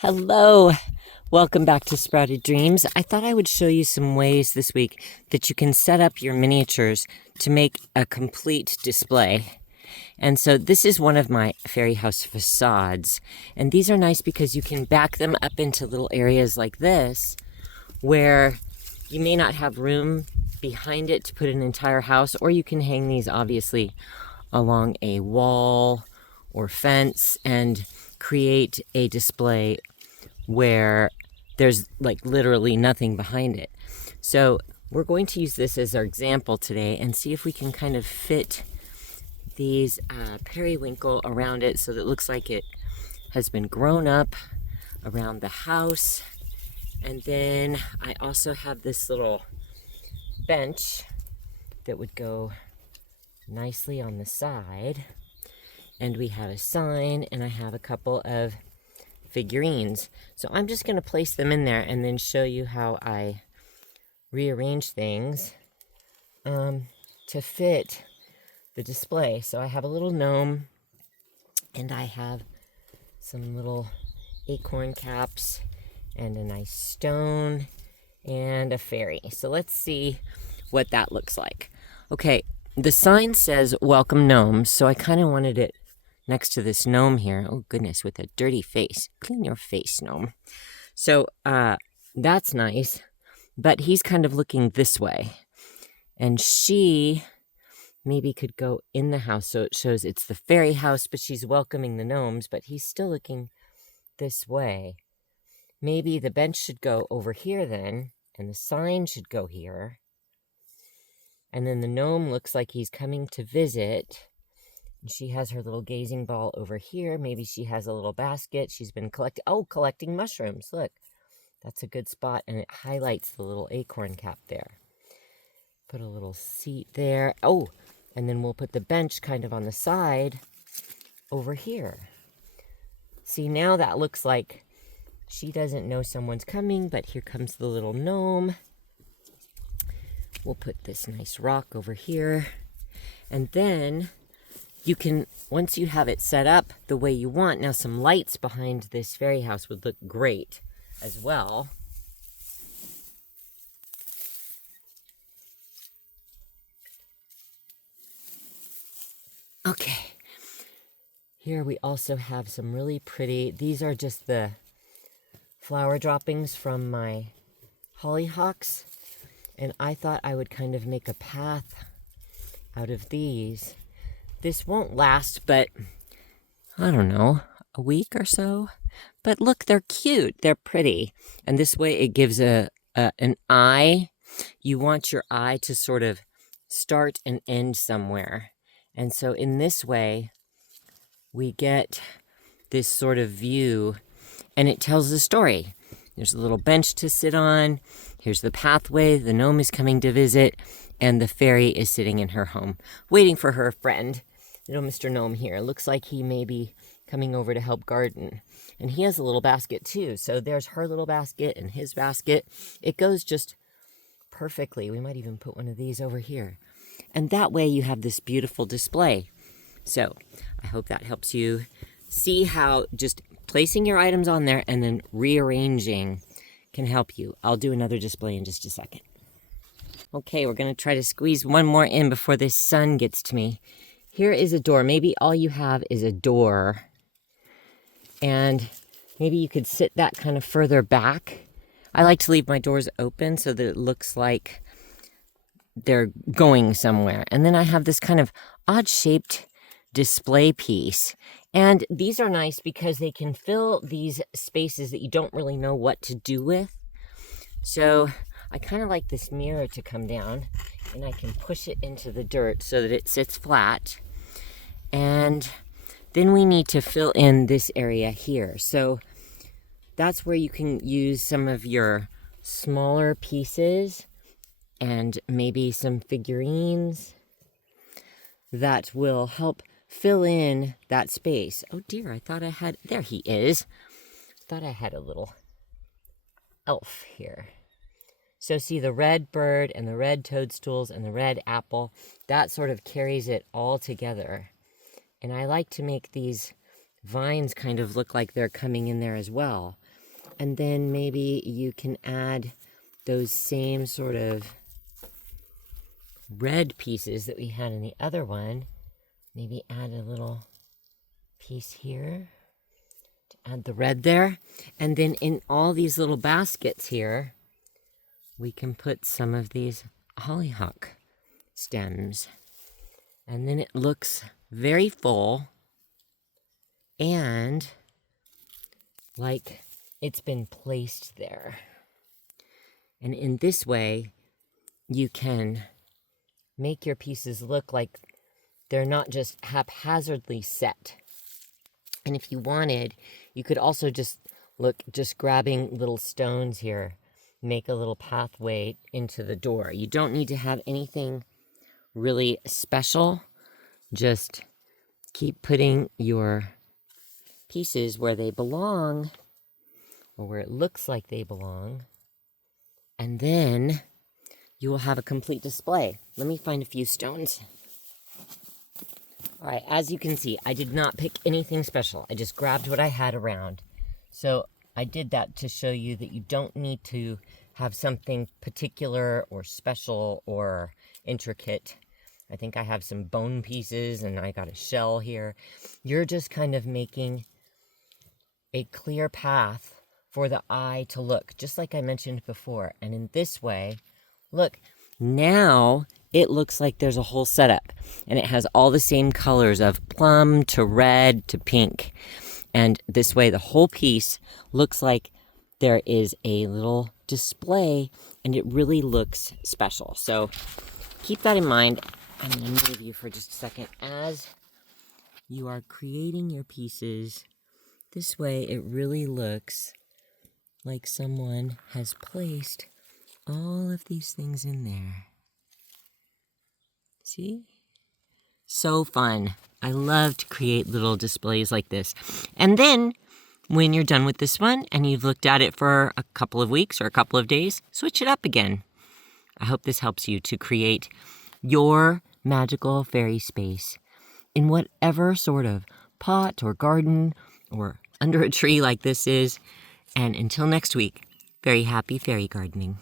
Hello, welcome back to Sprouted Dreams. I thought I would show you some ways this week that you can set up your miniatures to make a complete display. And so this is one of my fairy house facades. And these are nice because you can back them up into little areas like this where you may not have room behind it to put an entire house, or you can hang these obviously along a wall or fence and create a display where there's like literally nothing behind it. So we're going to use this as our example today and see if we can kind of fit these periwinkle around it so that it looks like it has been grown up around the house. And then I also have this little bench that would go nicely on the side. And we have a sign, and I have a couple of figurines. So I'm just going to place them in there and then show you how I rearrange things to fit the display. So I have a little gnome, and I have some little acorn caps, and a nice stone, and a fairy. So let's see what that looks like. Okay, the sign says welcome gnomes, so I kind of wanted it next to this gnome here. Oh goodness, with a dirty face. Clean your face, gnome. So that's nice, but he's kind of looking this way. And she maybe could go in the house, so it shows it's the fairy house, but she's welcoming the gnomes, but he's still looking this way. Maybe the bench should go over here then, and the sign should go here. And then the gnome looks like he's coming to visit. And she has her little gazing ball over here. Maybe she has a little basket. She's been collecting mushrooms. Look, that's a good spot, and it highlights the little acorn cap there. Put a little seat there. Oh, and then we'll put the bench kind of on the side over here. See, now that looks like she doesn't know someone's coming, but here comes the little gnome. We'll put this nice rock over here. And then you can, once you have it set up the way you want, now some lights behind this fairy house would look great as well. Okay, here we also have some really pretty, these are just the flower droppings from my hollyhocks, and I thought I would kind of make a path out of these. This won't last, but I don't know, a week or so. But look, they're cute. They're pretty. And this way it gives an eye. You want your eye to sort of start and end somewhere. And so in this way, we get this sort of view, and it tells a story. There's a little bench to sit on. Here's the pathway. The gnome is coming to visit, and the fairy is sitting in her home, waiting for her friend. Little Mr. Gnome here. Looks like he may be coming over to help garden. And he has a little basket too. So there's her little basket and his basket. It goes just perfectly. We might even put one of these over here. And that way you have this beautiful display. So I hope that helps you see how just placing your items on there and then rearranging can help you. I'll do another display in just a second. Okay, we're going to try to squeeze one more in before this sun gets to me. Here is a door. Maybe all you have is a door. And maybe you could sit that kind of further back. I like to leave my doors open so that it looks like they're going somewhere. And then I have this kind of odd-shaped display piece. And these are nice because they can fill these spaces that you don't really know what to do with. So I kind of like this mirror to come down, and I can push it into the dirt so that it sits flat. And then we need to fill in this area here. So that's where you can use some of your smaller pieces and maybe some figurines that will help fill in that space. Oh dear, I thought I had, there he is. Thought I had a little elf here. So see the red bird and the red toadstools and the red apple, that sort of carries it all together. And I like to make these vines kind of look like they're coming in there as well. And then maybe you can add those same sort of red pieces that we had in the other one. Maybe add a little piece here to add the red there. And then in all these little baskets here, we can put some of these hollyhock stems. And then it looks very full and like it's been placed there. And in this way, you can make your pieces look like they're not just haphazardly set. And if you wanted, you could also just grabbing little stones here, make a little pathway into the door. You don't need to have anything really special. Just keep putting your pieces where they belong, or where it looks like they belong, and then you will have a complete display. Let me find a few stones. All right, as you can see, I did not pick anything special. I just grabbed what I had around. So I did that to show you that you don't need to have something particular or special or intricate. I think I have some bone pieces and I got a shell here. You're just kind of making a clear path for the eye to look, just like I mentioned before. And in this way, look, now it looks like there's a whole setup, and it has all the same colors of plum to red to pink. And this way, the whole piece looks like there is a little display, and it really looks special. So keep that in mind. I'm going to move you for just a second. As you are creating your pieces, this way it really looks like someone has placed all of these things in there. See? So fun. I love to create little displays like this. And then when you're done with this one and you've looked at it for a couple of weeks or a couple of days, switch it up again. I hope this helps you to create your magical fairy space in whatever sort of pot or garden or under a tree like this is. And until next week, very happy fairy gardening.